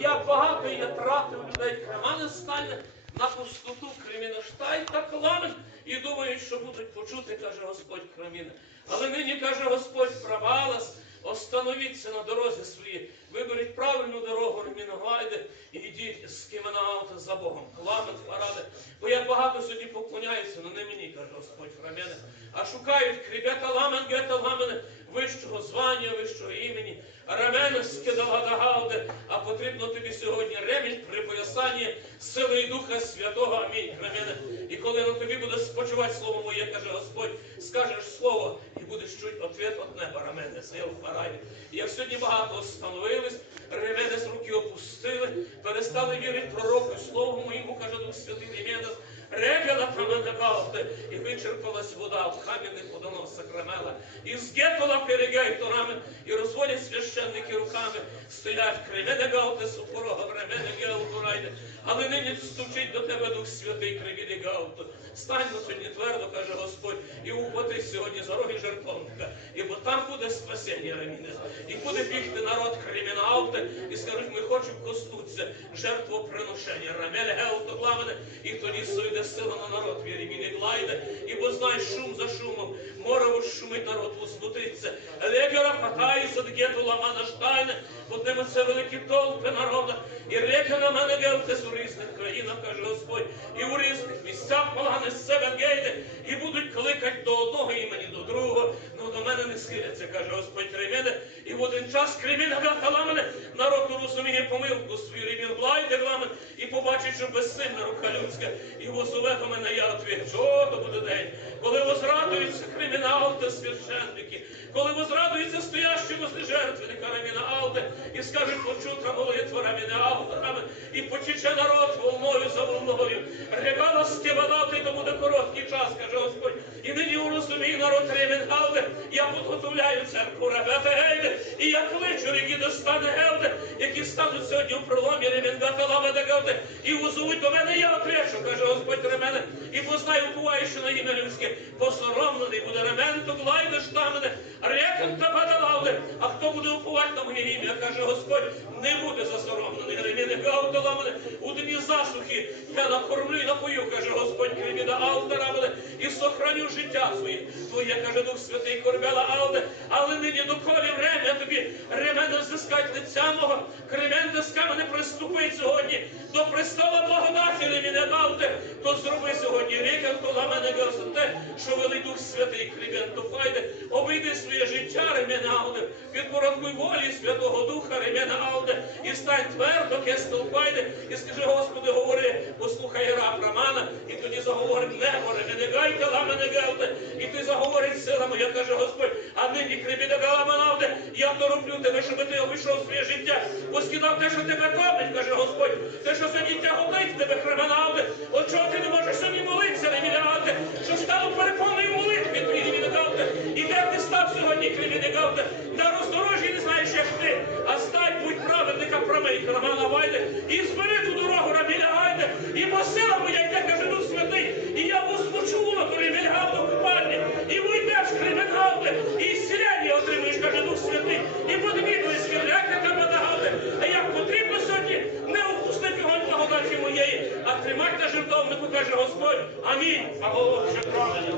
як багато я тратив людей, кремани стане на пустоту Креміноштай та Кламен, і думають, що будуть почути, каже Господь Креміне. Але нині каже Господь правалас, остановіться на дорозі своїй, виберіть правильну дорогу Реміногайде і йдіть з Кіменааута за Богом. Кламен, Фараде. Бо як багато сьогодні поклоняються, ну не мені, каже Господь Кремене, а шукають крібета ламен, гета ламене, вищого звання, вищого імені, рамене скидавадагауде, а потрібно тобі сьогодні ремінь при поясанні сили і Духа Святого. Амінь. Рамене. І коли на тобі буде спочивати слово моє, каже Господь, скажеш слово і будеш чути ответ від неба. Рамене, сил фараді. І як сьогодні багато остановились, ремени з руки опустили, перестали вірити пророку, слову моєму, каже Дух Святий Ремена, Регала променегавте, і вичерпалась вода в кам'яних водоносах Сакрамела. І згетола перегейторами, і розводять священники руками, стоять кременегавте супорога, временегеуторайде. Але нині стучить до тебе Дух Святий кремінегавто. Стань на сьогодні твердо, каже Господь, і ухвати сьогодні за роги жертовника. І бо там буде спасення реміне. І буде бігти народ криміналте, і скажуть, ми хочемо коснутися жертвоприношення. Рамель геуто пламене, і тоді сойде сила на народ вірі він глайде, і бо знай шум за шумом, море шумить народ возмутиться. Легера хатає садгету ламана штайне, поднимуться великі толпи народа, і река на мене гелтес у різних країнах, каже Господь, і у різних місцях погане з себе гейде, і будуть кликати до одного імені, до другого, ну до мене не схиляться, каже Господь Кремене, і в один час Кремена гаталамене, народ розуміє помилку свою влайде гламен, і побачить, що безсильна рука людська, і возове до мене я отвічу, о, то буде день, коли возрадуються кримінал та священники, коли возрадуються стоящі возле жертвенника Рамінаалте, і скажуть, почута молитва Рамінаалта, і почече народ волною за волною. Регала скибанати, то буде короткий час, каже Господь. І нині урозумій народ Ремінгалде, я підготовляю церкву Ребете Гейде, і я кличу, які достане Гелде, які стануть сьогодні у проломі Ремінгата Ламеде Гелде, і узовуть до мене, я отвечу, каже Господь Ремене, і познай, упуваючи на ім'я людське, посоромлений буде Ремен, глайде штамене, реком та буде упувати ім'я, каже Господь, не буде засоромлений, Реміне Гаута мене у дні засухи. Я накормлю і напою, каже Господь, Креміда Алтера мене, і сохраню життя своє. Твоє, каже Дух Святий, корбела Алде, але нині доколі время тобі ремене зискать лиця мого, кремен доска мене приступить сьогодні. До престола благодаті Реміне Алде, то зроби сьогодні рікан, то на мене те, що велий Дух Святий, кремен, то файде, обійди своє життя, Ремене Алде, підпорядкуй волі Святого Духа, Ремене Алде, і стань твердо, кестолпайде, і скажи, Господи, говори, послухай раб Романа, і тоді Гайте, ламене Гелте, і ти заговорить силами, я каже Господь, а нині крибіде галаманавде, я тороплю тебе, щоб ти обійшов своє життя, поскидав те, що тебе топить, каже Господь, те, що сьогодні тяготить тебе, криминавде, от чого ти не можеш сьогодні молитися, не мінягати, що стало перепоною молитві твій не мінягати, і де ти став сьогодні, кримінягавде, на каже Господь. Амінь. А голову вже правильно.